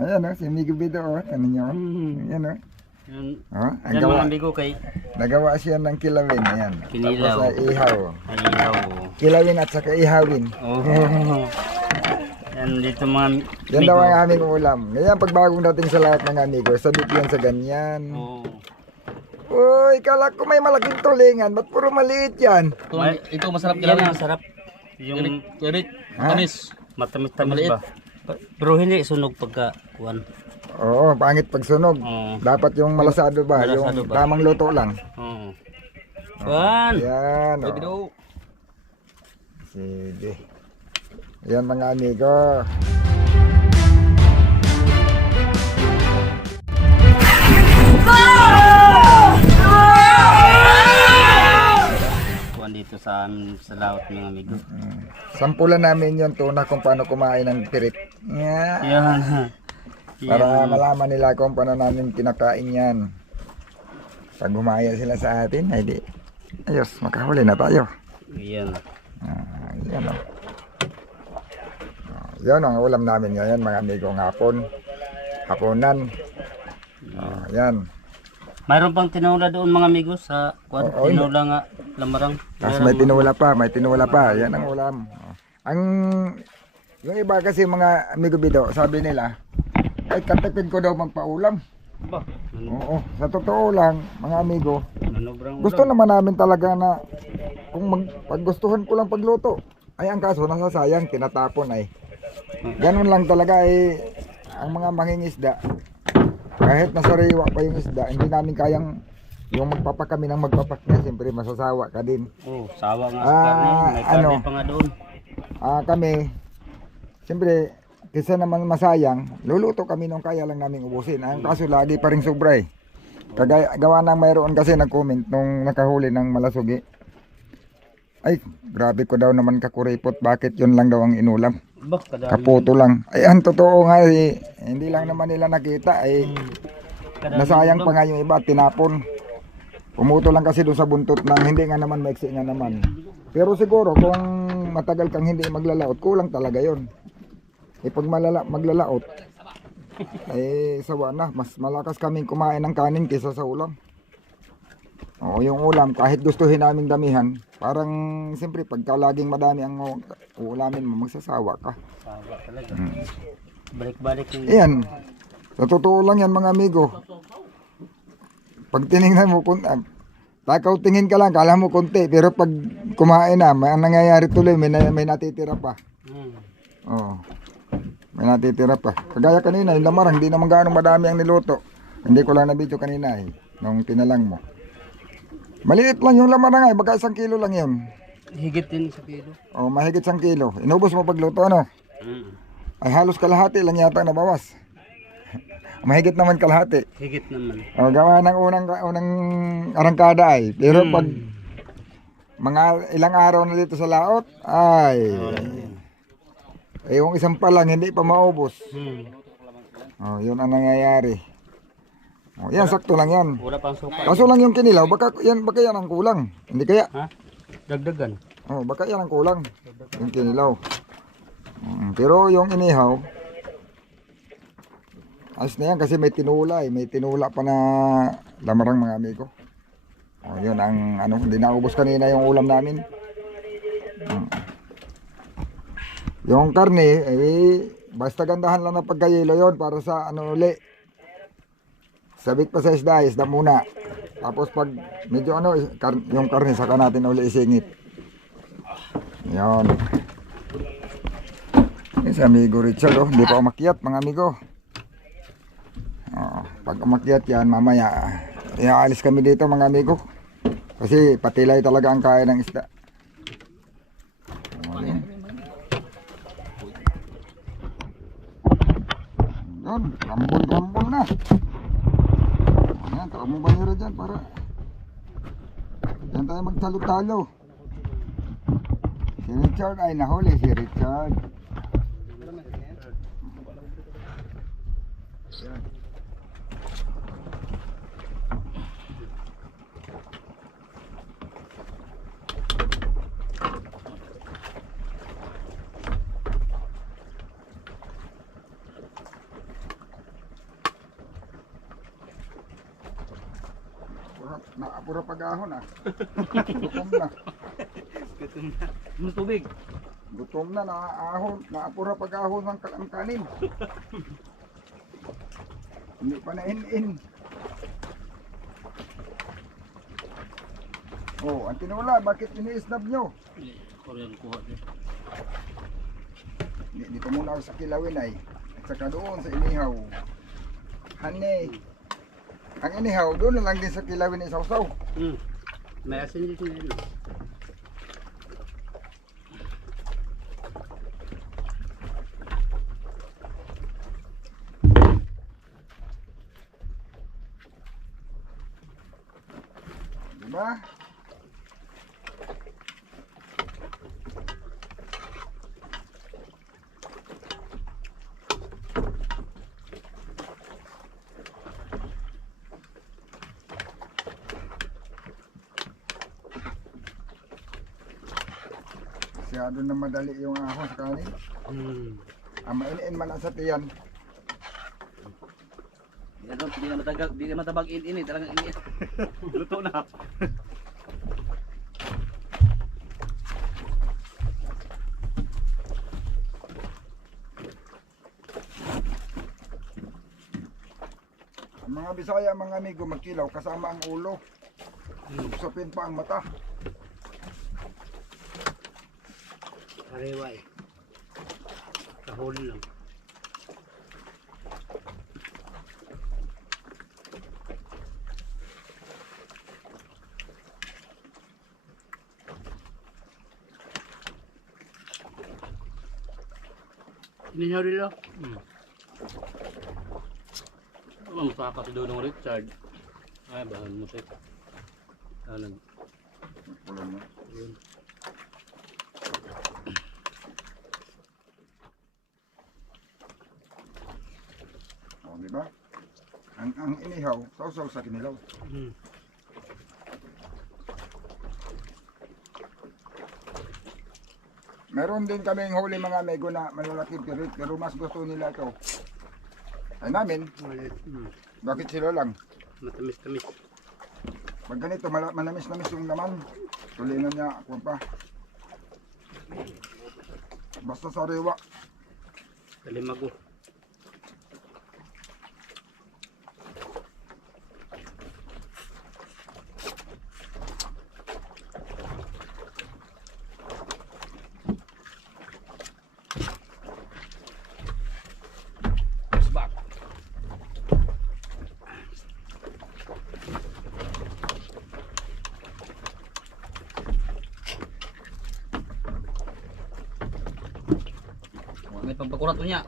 Ayan o, si Miguel Bido o. Ano niyo? Mhm. Ayan o. Yan, Oh, ang yan gawa, mga amigo kay nagawa siya ng kilawin. Ayan. Kinilaw. Tapos ay ihaw. Alilaw. Kilawin at saka ihawin. Oh. yan dito mga Yan daw ang amigo. aming ulam. Ngayon, pag bagong dating sa lahat ng amigo, sabit yan sa ganyan. Oh. Uy, kala ko may malaking tulingan. Ba't puro maliit yan? Ito, ito masarap Yan kilawin. ang sarap. Yung Eric, Ha? matamis. matamis-tamis Maliit. ba? Pa- Pero hindi sunog pagka kuwan. Oo, pangit pag sunog. Oo. Dapat yung malasado ba? Malasado yung ba? tamang luto lang. Oo. Kuwan. Yan. Baby Oh. daw. Sige. Yan mga amigo. Dito sa sa laot mga amigo. Sampulan namin yung tuna kung paano kumain ng pirit. Yeah. Yan. Para malaman nila kung paano namin kinakain yan. Pag humaya sila sa atin, ay di. Ayos, makahuli na tayo. Yan. Ah, yan o. Ah, yan ang ulam namin ngayon mga amigo ng hapon. Haponan. Ah, yan. Mayroon pang tinula doon mga amigo sa kuwan. Oo, yun. tinula nga lamarang. Tapos Meron may mga- tinula pa, may tinula pa. Yan ang ulam. Ah. Ang yung iba kasi mga amigo bido, sabi nila, ay katipid ko daw magpaulam. Ba, Oo, sa totoo lang, mga amigo, gusto naman namin talaga na kung mag, paggustuhan ko lang pagluto. Ay ang kaso nasasayang, tinatapon ay. Ganun lang talaga ay ang mga mangingisda. Kahit nasariwa pa yung isda, hindi namin kayang yung magpapak kami ng magpapak niya, siyempre masasawa ka din. Oh, sawa nga sa Ah, karne. May karne ano? pa nga doon. Ah, kami, siyempre, kaysa naman masayang, luluto kami nung kaya lang namin ubusin. Ang kaso lagi pa rin sobra eh. Kagaya, gawa ng mayroon kasi nag-comment nung nakahuli ng malasugi. Ay, grabe ko daw naman kakuripot. Bakit yun lang daw ang inulam? Kaputo lang. Ay, ang totoo nga eh, hindi lang naman nila nakita. Ay, Kadami nasayang pa nga yung iba, tinapon. Pumuto lang kasi doon sa buntot ng hindi nga naman maiksi nga naman. Pero siguro kung matagal kang hindi maglalaot, kulang talaga yon. Eh pag malala, maglalaot, eh sawa na, mas malakas kaming kumain ng kanin kaysa sa ulam. Oo, yung ulam, kahit gustuhin naming damihan, parang siyempre pagka laging madami ang uulamin mo, magsasawa ka. Sawa talaga. Hmm. Balik-balik yung... Yan. Sa totoo lang yan mga amigo. Pag tinignan mo, kung, ah, takaw tingin ka lang, kala mo konti. Pero pag kumain na, may ang nangyayari tuloy, may, may natitira pa. Hmm. Oo. May natitira pa. Kagaya kanina, yung lamarang, hindi naman gaano madami ang niluto. Hindi ko lang na video kanina eh, nung tinalang mo. Maliit lang yung lamarang ay, baka isang kilo lang yun. Higit din sa kilo. O, mahigit isang kilo. Inubos mo pagluto, ano? Hmm. Ay halos kalahati lang yata nabawas. Mahigit naman kalahati. Higit naman. O, gawa ng unang, unang arangkada ay. Pero pag mga ilang araw na dito sa laot, ay, eh, yung isang pa lang, hindi pa maubos. Hmm. O, yun ang nangyayari. O, yan, sakto lang yan. Wala pang suka. Kaso lang yung kinilaw, baka yan, baka yan ang kulang. Hindi kaya? Ha? Dagdagan. Oh, baka yan ang kulang. Yung kinilaw. Mm, pero yung inihaw, ayos na yan kasi may tinula eh. May tinula pa na lamarang mga amigo. Oh, yun ang ano, hindi naubos kanina yung ulam namin. Mm. Yung karne, eh, basta gandahan lang ng pagkayelo yon para sa ano uli. Sabik pa sa isda, isda muna. Tapos pag medyo ano, yung karne, saka natin uli isingit. Yan. Yan si amigo Richard, oh. Hindi pa umakyat, mga amigo. Oo, pag umakyat yan, mamaya, iaalis kami dito, mga amigo. Kasi patilay talaga ang kaya ng isda. Oo, yan. Yan, rambol-rambol na. Ayan, tawag mo banira dyan para Diyan tayo magtalo-talo. Si Richard ay nahuli si Richard. Naapura pag-ahon ah. Gutom na. Gutom na. Ano tubig? Gutom na, naahon, naapura pag-ahon ng ang kanin. Hindi pa na in-in. Oh, ang tinola, bakit ini-snub nyo? Korean kuha din. Di- Dito muna ako sa kilawin ay. At saka doon sa inihaw. Hane. Ang inihaw, doon na lang din sa kilawin ay sausaw. Hmm. May asin dito na yun. Di Masyado na madali yung ahon sa kanin. Hmm. Ang mainin man ang sa tiyan. Di na, di na matagal, di na matabag in-in eh, talagang in-in. Luto na. Ang mga Bisaya, mga amigo, magkilaw kasama ang ulo. Usapin pa ang mata. Kariwa eh. Kahuli lang. Inihaw nila. Hmm. Ano mo sa kasi doon ng Richard? Ay, bahan mo sir. Alam. Kulang na. Yun. Di ba? Ang, ang inihaw, sausaw sa kinilaw. Hmm. Meron din kaming huli mga amigo na malalaking pirit, pero mas gusto nila ito. Ay namin. Hmm. bakit sila lang? Matamis-tamis. Pag ganito, mala- manamis-namis yung laman. Tulingan niya, ako pa. Basta sa rewa. Kalimago. Isbak. May pampakurat mo niya.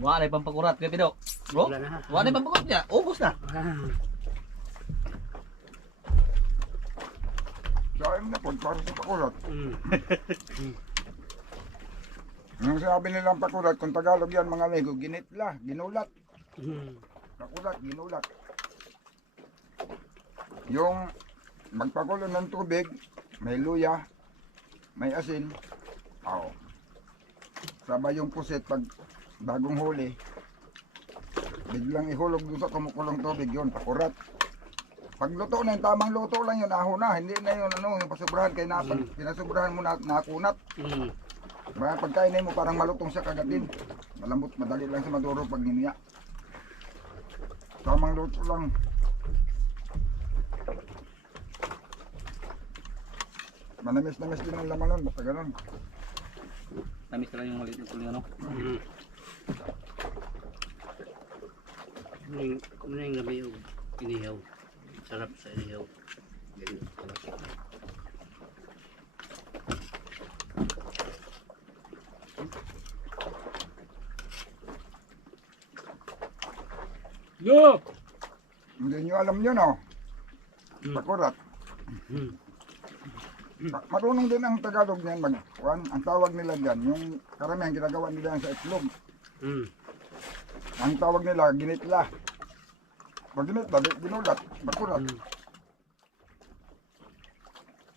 Wala yung pampakurat kay Pido. Bro, Wala na. wala yung pampakurat niya. Ubus na. Sabi na po, para sa pakulat. Hmm. Nung sinabi nilang pakulat, kung Tagalog yan mga amigo, ginitla, ginulat. Hmm. Pakulat, ginulat. Yung magpakulo ng tubig, may luya, may asin. Oo. Sabay yung pusit pag bagong huli. Biglang ihulog dun sa kumukulong tubig yun, pakurat. Pag luto na yung tamang luto lang yun, aho na. Hindi na yun, ano, yung pasubrahan kay napag, Mm. pinasubrahan mo na, nakunat. Hmm. Mga pagkain mo parang malutong siya kagatin. Malambot, madali lang sa maduro pag niniya. Tamang luto lang. Manamis-namis din ang laman nun, basta ganun. Tamis ka lang yung maliit na tuloy ano. Hmm. Kuning, kuning gabi yung inihaw. Sarap sa inihaw. Ganun. Yo! Hindi nyo alam yun, oh. Hmm. Pakurat. Hmm. Ma- Marunong din ang Tagalog niyan mag kuwan, ang tawag nila diyan, yung karamihan ginagawa nila sa itlog. Hmm. Ang tawag nila ginitla. Pag ginitla, ginulat, pakurat. Hmm.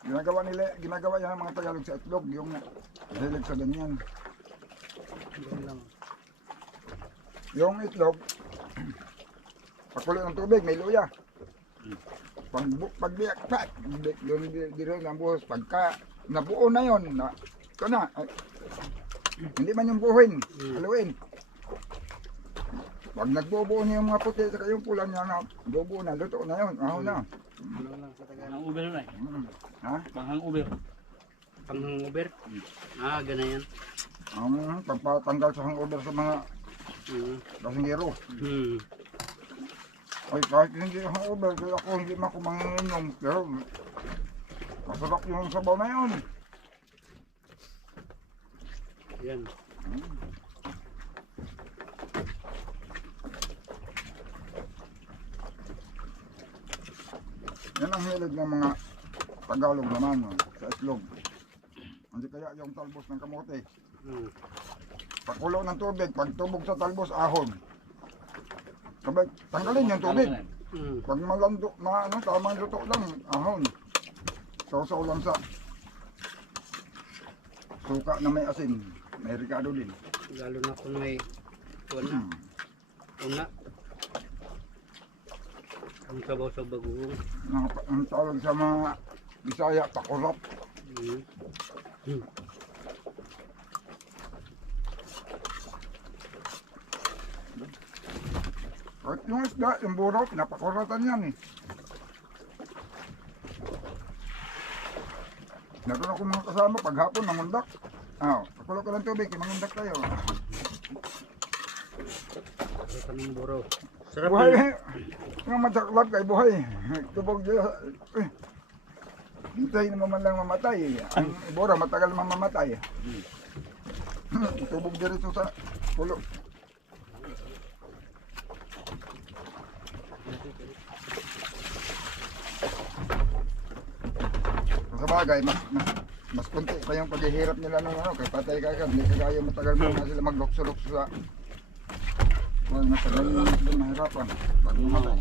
Ginagawa nila, ginagawa yan ng mga Tagalog sa itlog, yung hilig sa ganyan. Yung itlog, Pakulo ng tubig, may luya. Pag, pag biyak, pat, di- doon di- di rin ang buhos. Pagka nabuo na yon na, ito na, ay, hindi man yung buhin, haluin. Pag nagbubuo niya yung mga puti sa yung pula niya na, bubuo na, luto na yun, aho na. Panghang Uber na eh. Mm. Ha? Panghang Uber. Panghang Uber? Ah, ganun yan. Ang pagpatanggal sa hangover sa mga Hmm. pasingero. Hmm. Ay, kahit hindi hangover, kaya ako hindi man ako manginginom. Pero, masarap yung sabaw na yun. Yan. Yan ang hilig ng mga Tagalog naman, no, sa itlog. Hindi kaya yung talbos ng kamote. Hmm. Pakulo ng tubig, pag tubog sa talbos, ahon. Sabay, tanggalin yung tubig. Hmm. Pag malando, ma, ano, tamang luto lang, ahon. Sausaw lang sa suka na may asin. May ricado din. Lalo na kung may una. Hmm. Una. Ang sabaw sa bagoong. Ang, ang tawag sa mga Bisaya, pakurap. Hmm. Hmm. Kahit yung isda, yung buraw, pinapakuratan yan eh. Meron ako mga kasama, paghapon, mangundak. Ah, pakulo ko ng tubig, mangundak tayo. Sarap ng buro. Sarap Buhay, yun. yung masaklap kay buhay. Tubog Diyos. Eh, Hintay na man lang mamatay. Ang ibora, matagal man mamatay. Tubog dito sa pulo. Sa bagay, mas, mas, mas kunti pa yung paghihirap nila ng ano, kay patay ka agad, hindi kagaya matagal mo na sila maglukso-lukso sa Well, matagal na sila mahirapan pag mamatay.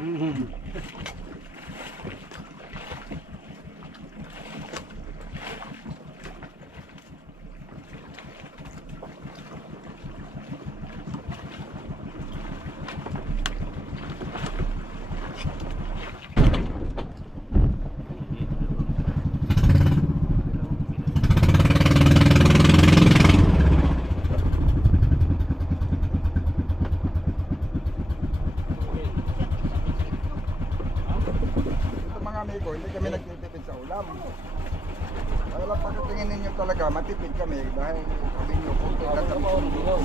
Hmm. Ito mga amigo, hindi kami nagtitipid sa ulam. Kaya lang pagkatingin ninyo talaga, matipid kami dahil sabi nyo, kunti lang kami sumulong.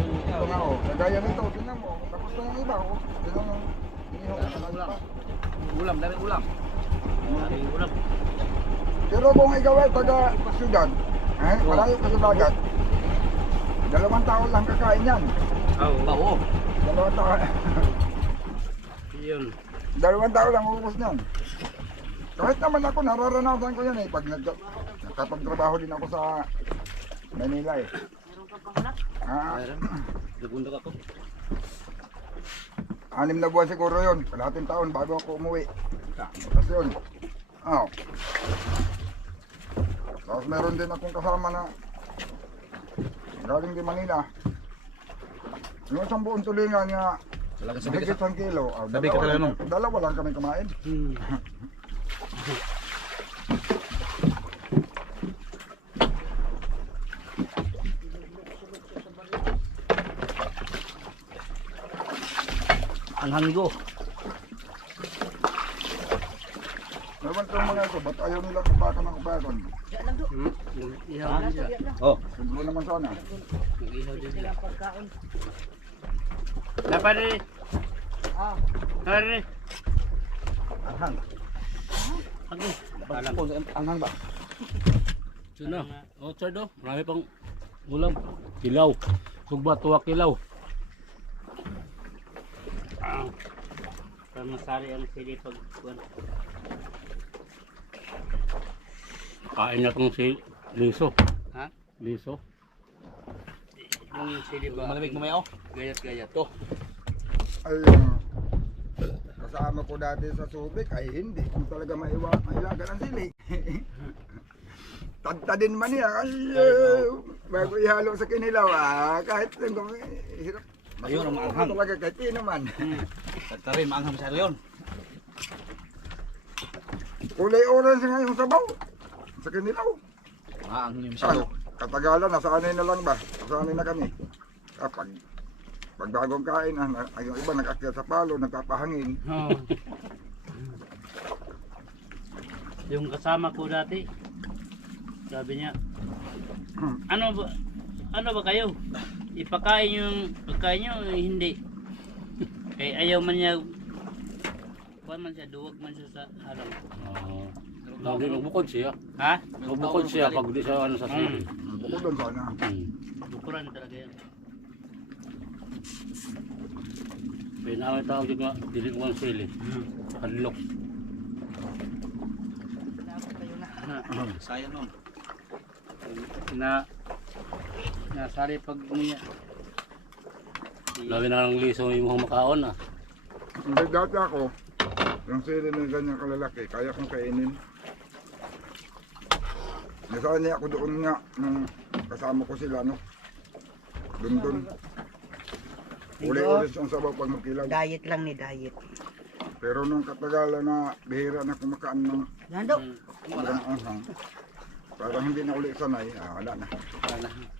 Ito nga oh, kagaya nito, tingnan mo, tapos na yung iba oh. Tingnan mo, inihaw ka na iba. Ulam, dami ulam. Maraming ulam. Pero kung ikaw ay taga syudad, eh, malayo ka sa dagat, dalawang tao lang kakain yan. Oo. Oo. Dalawang tao, Yun. dalawang tao lang ubos niyan. Kahit naman ako, nararanasan ko yan eh, pag nag nakapagtrabaho din ako sa Manila eh. Ah, Nabundak ako. anim na buwan siguro yun, kalahating taon bago ako umuwi. Tapos yun. Oh. Tapos meron din akong kasama na galing din Manila. Yung isang buong tulingan niya, Talaga sabi sa... isang kilo. Oh, Sabi ka dalawa, talaga lang, nung. dalawa lang kami kumain. Hmm. Ang hanggo. Meron itong mga ito, ba't ayaw nila kumpakan ng kumpakan? Hmm. Ihaw din siya. Oh. Siguro naman sana. Nag-ihaw din siya. Dapat rin. Ah. Dapat rin. Anghang. Ano? Anghang ba? Na. Oh, sir do. Marami pang ulam. Kilaw. Sugba, tuwa kilaw. Ah. Para masari ang sili pag kuwan. Kain na tong si Liso. Ha? Liso. Yung sili ba? Malamig mo may oh. Gayat-gayat to. Ay, ah, kasama ko dati sa Subic ay hindi ko talaga maiwa, mailaga ng sili. Tagtadin man niya ay uh, bago ihalo sa kinilaw ah, kahit yung hirap. Ayun, ang Masuko maanghang. talaga kahit sino man. Tagtarin, maanghang masyado yun. Kulay orange nga yung sabaw sa kinilaw. Maanghang yung masyado. Ano, katagalan, nasanay na lang ba? Nasanay na kami. Kapag pag bagong kain, ah, na- ay, yung iba nag-akyat sa palo, nagpapahangin. Oo. yung kasama ko dati, sabi niya, ano ba, ano ba kayo? Ipakain yung pagkain nyo, eh, hindi. Kaya ayaw man niya, kuhan man siya, duwag man siya sa halang. Oo. Lagi magbukod siya. Ha? Magbukod siya pag di siya ano sa sili. Mm. Bukod doon sana. Hmm. Bukuran talaga yan. Pinamay tawag yung nga, dili ko ang sili. Hadlok. Sayang nun. Na, nasari pag niya. Lagi na lang liso yung mga makaon ah. Hindi dati ako, yung sili na ganyan kalalaki, kaya kong kainin. Nasanay ako doon nga, nung kasama ko sila, no? Doon doon. Uli-ulit ang sabaw pag magkilaw. Diet lang ni diet. Pero nung katagalan na bihira na kumakaan ng Nando, Parang anghang. Parang hindi na uli sanay. Ah, wala na. Doon ko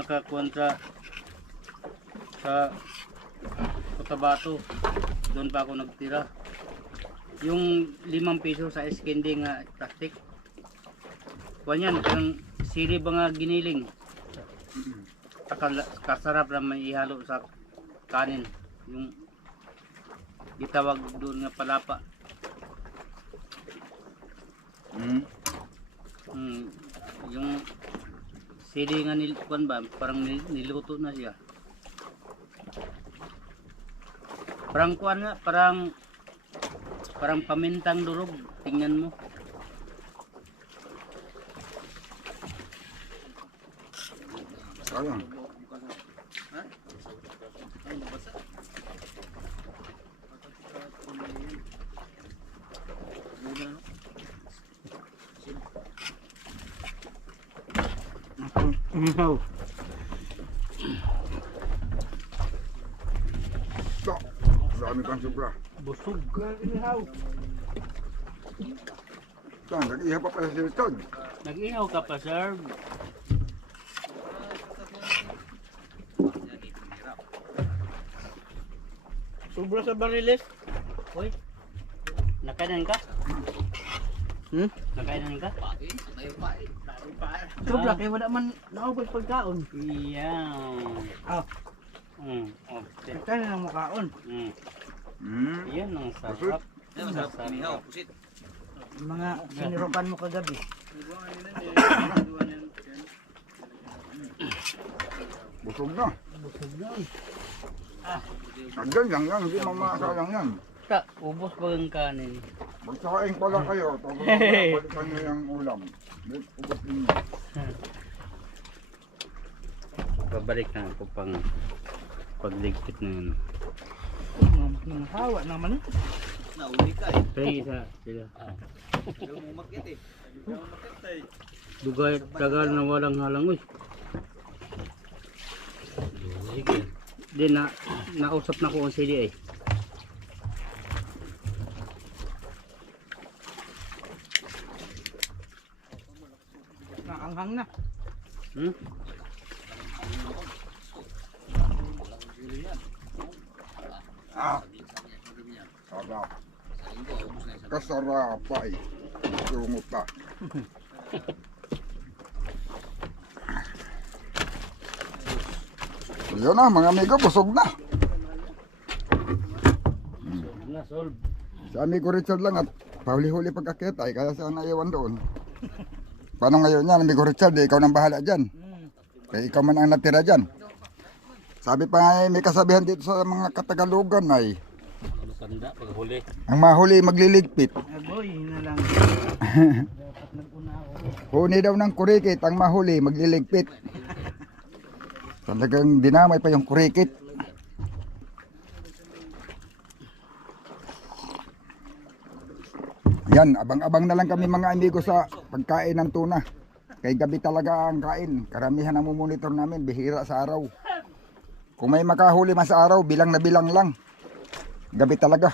nakakontra sa Cotabato. Doon pa ako nagtira. Yung limang piso sa iskindi nga plastic. Kuwan yan, kang sili ba nga giniling. Kasarap lang may ihalo sa kanin. Yung gitawag doon nga palapa. Hmm. Hmm, yung sili nga nil, kuwan ba, parang nil, niluto na siya. Parang kuwan nga, parang parang pamintang durog, tingnan mo. Sayang. Ito. Dami pang sobra. Busog. Saan? Nag-iha pa pala si Richard. Nag-ihaw ka pa, sir. Sobra sa bariles. Hoy. Nakainan ka? Hmm? Nakainan ka? sobra kay wala man naubos pagkaon. Iyan. Ah. Mm, okay. Kaya na mukhaon. Mm. Hmm. Iyan ang sarap. Yan, masarap kumihaw. Pusit. Mga sinirukan mo kagabi. Busog na. Busog na. Hanggang yan yan. Hindi mamasayang yan. Ta, ubos ba ang kanin? Magsaing pala kayo. Tapos balikan nyo yung ulam. Ubus ninyo. Babalik na ako pang pagligpit na yun. Mga hawa naman. Nauli ka eh. Kaya isa sila. Mo eh. Ayaw mo umakyat eh. Dugay tagal na walang halang uy. Sige. Di na nausap na ko ang CD eh. Naanghang na. Hmm? Ah. Sarap. Kasarapay. Sungot pa. Yun na mga amigo, busog na. Solve. Si amigo Richard lang at pahuli-huli pagkakit ay kaya siya naiwan doon. Paano ngayon yan, amigo Richard, eh, ikaw nang bahala dyan. Kaya ikaw man ang natira dyan. Sabi pa nga, eh, may kasabihan dito sa mga Katagalugan ay Tanda, paghuli. Ang mahuli magliligpit. Agoy, yun na lang. Huni daw ng kurikit, ang mahuli magliligpit. Talagang dinamay pa yung kurikit. Yan, abang-abang na lang kami mga amigo sa pagkain ng tuna. Kay gabi talaga ang kain. Karamihan ang monitor namin, bihira sa araw. Kung may makahuli man sa araw, bilang na bilang lang. Gabi talaga.